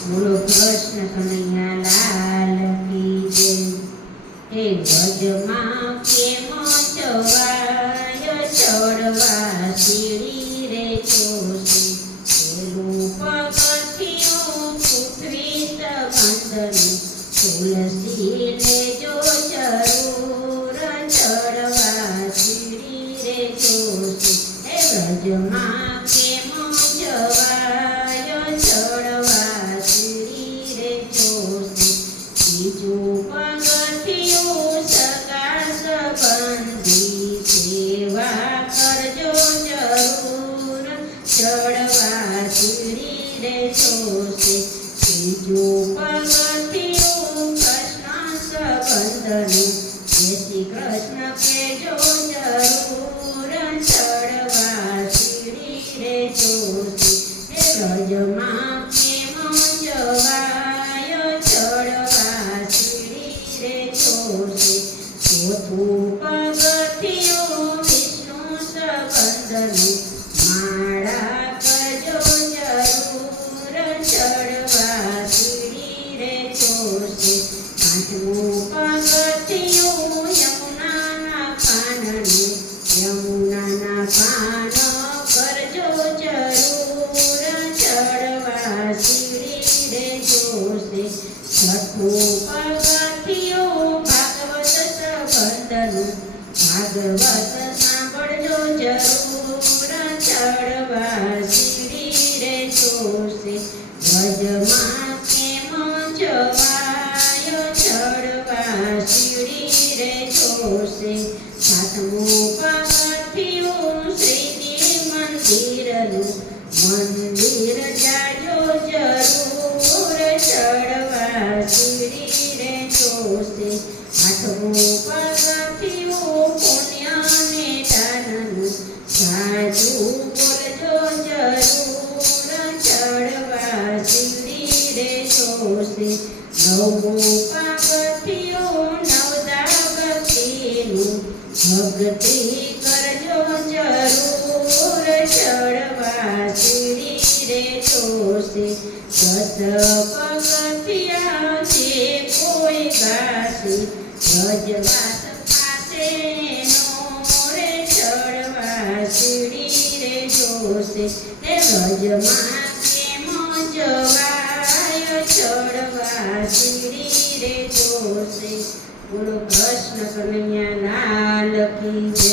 બોલો કૃષ્ણ કનૈયા લાલ કી જય। હે વ્રજમાં કેમ જવાય ચડવા સીડી રે ચોસી, પેલું પગથિયું પૃથ્વી સંબંધનું તુલસી લેજો જરૂર ચડવા સીડી રે ચોસી। હે વ્રજમાં કેમ જવાય ચડવા સીડી રે ચોસી, બીજું પગથિયું સગા સંબંધી સેવા કરજો જરૂર ચડવા સીડી રે ચોસી। ત્રીજું પગથિયું કૃષ્ણ સંબંધનું જય શ્રી કૃષ્ણ કહેજો જરૂર ચડવા સીડી રે ચોસી। હે વ્રજમાં કેમ જવાય ચડવા સીડી રે ચોસી, ચોથું પગથિયું વિષ્ણુ સંબંધનું માળા કરજો જરૂર ચડવા સીડી રે ચોસી। પાંચમું પગથિયું યમુનાના પાનનું પાન કરજો જરૂર ચડવા સીડી રે ચોસી। છઠ્ઠું પગથિયું ભાગવત સંબંધનું ભાગવત સાંભળજો જરૂર ચડવા સીડી રે ચોસી। વ્રજમાં કેમ જવાય ચડવા સીડી રે ચોસી। સાતમું પગથિયું શ્રીજી મંદિરનું મંદિર જાજો જરૂર ચડવા સીડી રે ચોસી। આઠમું પગથિયું પુણ્યને દાનનું સાચું બોલજો જરૂર ચડવા સીડી રે ચોસી। નવમું પગથિયું નવદા ભક્તિનું ભક્તિ કરજો જરૂર ચડવા સીડી રે ચોસી। દસ પગથિયા છે કોઈ ગાસી વ્રજવાસ પાસે નો રે ચડવા સીડી રે ચોસી। હે વ્રજમાં કેમ જવાય ચડવા સીડી રે ચોસી। બોલો કૃષ્ણ કનૈયા લાલ કી જય।